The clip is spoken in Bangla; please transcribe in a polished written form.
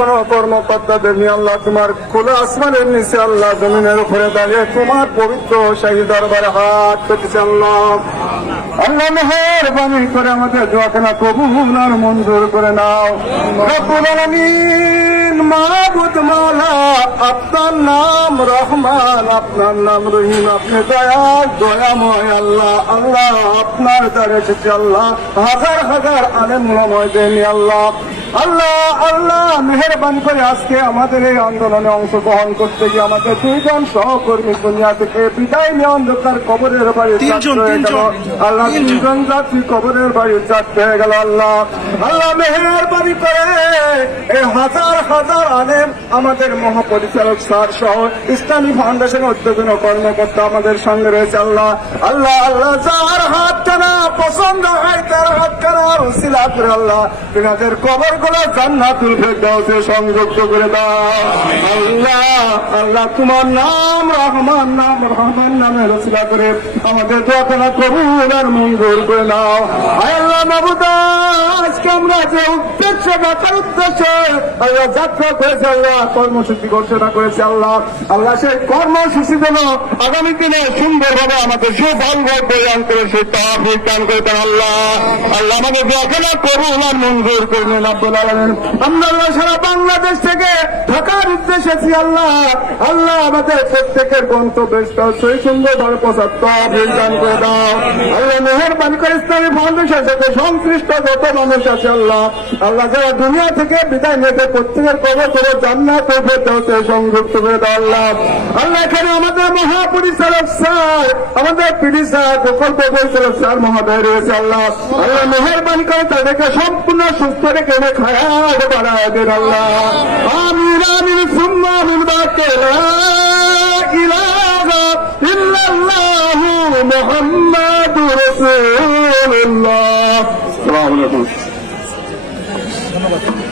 কোনো কর্মকর্তাদের নিয়ে আল্লাহ তোমার খোলা আসমানের নিচে আল্লাহ জমিনের উপরে দাঁড়িয়ে তোমার পবিত্র শাহী দরবারে হাত পেতেছে আল্লাহ। আল্লাহ মেহেরবানি করে আমাদের দোয়াখানা কবুল আর মঞ্জুর করে নাও। রব্বুল আলামিন মাবুদ মাওলা, আপনার নাম রহমান, আপনার নাম রহিম, আপনি দয়াময় আল্লাহ। আল্লাহ আপনার দ্বারা এসেছে আল্লাহ, হাজার হাজার আলেম ওলামাদের নিয়ে আল্লাহ। আল্লাহ আল্লাহ মেহেরবানি করে আজকে আমাদের এই আন্দোলনে অংশগ্রহণ করতে গিয়ে আমাদের দুইজন সহকর্মী দুনিয়া থেকে বিদায় নিয়ে অন্ধকার কবরের বাড়ি আল্লাহ, তিনজন যাত্রী কবরের বাড়ি যাত্রী হয়ে গেল আল্লাহ। আল্লাহ মেহেরবানি করে এই হাজার হাজার আলেম আমাদের মহাপরিচালক স্যার সহ ইসলামী ফাউন্ডেশনের উদ্যোগী কর্মকর্তা আমাদের সঙ্গে রয়েছে আল্লাহ। আল্লাহ আল্লাহ যার হাত টানা পছন্দ হয় তার হাত টানা উসিলা করে আল্লাহ তিনাদের কবর গুলো জান্নাতুল ফেরদাউসে সংযুক্ত করে দাও আল্লাহ। আল্লাহ তোমার নাম রহমান, নাম রহমান নামের উসিলা করে আমাদের দোয়াখানা কবুল আর মঞ্জুর করে নাও। আল্লাহ মাবুদ, আজকে আমরা যে উদ্দেশ্য দেখার উদ্দেশ্যে আল্লাহ যাত্রা করেছে আল্লাহ, কর্মসূচি ঘোষণা করেছে আল্লাহ। আল্লাহ সেই কর্মসূচি যেন আগামী দিনে সুন্দরভাবে আমাদের সুফলভাবে প্রদান করে সেই তৌফিক দান করতেন আল্লাহ। আল্লাহ আমাদের দোয়াখানা কবুল আর মঞ্জুর করে নিন আব্দুল আলামিন। আমরা আল্লাহ সারা বাংলাদেশ থেকে ঢাকার উদ্দেশ্যে আছি আল্লাহ। আল্লাহ আমাদের প্রত্যেকের গন্তব্যস্থল সেই সুন্দরভাবে পৌঁছার তৌফিক দান করে দাও আল্লাহ। মেহেরবানি করে ইসলামী ফাউন্ডেশনের সাথে সংশ্লিষ্ট যত মানুষ আছে আল্লাহ, আল্লাহ যারা দুনিয়া থেকে বিদায় নিতে প্রত্যেকের কবর করে জান্নাতুল ফেরদাউসে সংযুক্ত করে দাও আল্লাহ। আল্লাহ এখানে আমাদের মহাপরিচালক স্যার, আমাদের পিডি স্যার, প্রকল্প পরিচালক স্যার মহোদয় রয়েছে আল্লাহ। আল্লাহ মেহেরবানি করে তাদেরকে সম্পূর্ণ সুস্থ রেখে খায়াত বাড়ায় দেন আল্লাহ। আমিন আমিন সুম্মা আমিন। বাকে লা ইলাহা ইল্লাল্লাহু মুহাম্মাদুর রাসূলুল্লাহ। আসসালামু আলাইকুম। ধন্যবাদ।